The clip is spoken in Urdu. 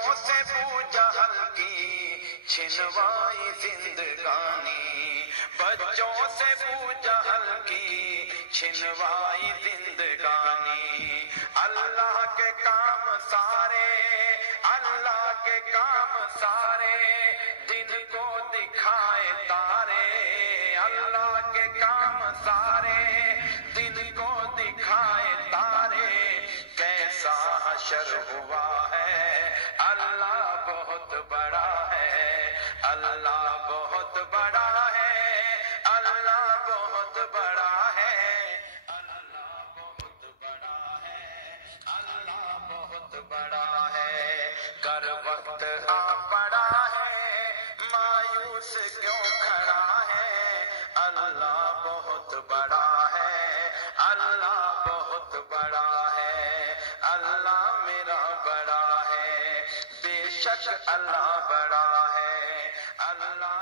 بچوں سے ابو جہل کی چھنوائی زندگانی، بچوں سے ابو جہل کی چھنوائی زندگانی۔ اللہ کے کام سارے، اللہ کے کام سارے، دن کو دکھائے تارے، اللہ کے کام سارے، دن کو دکھائے تارے۔ کیسا حشر ہوا ہے، اللہ بہت بڑا ہے، اللہ بہت بڑا ہے، اللہ بہت بڑا ہے، اللہ بہت بڑا ہے، اللہ بہت بڑا ہے۔ گر وقت آ پڑا ہے، مایوس کیوں کھڑا ہے، اللہ بہت بڑا ہے، اللہ بہت بڑا ہے، اللہ میرا بڑا ہے، بے شک اللہ بڑا ہے، اللہ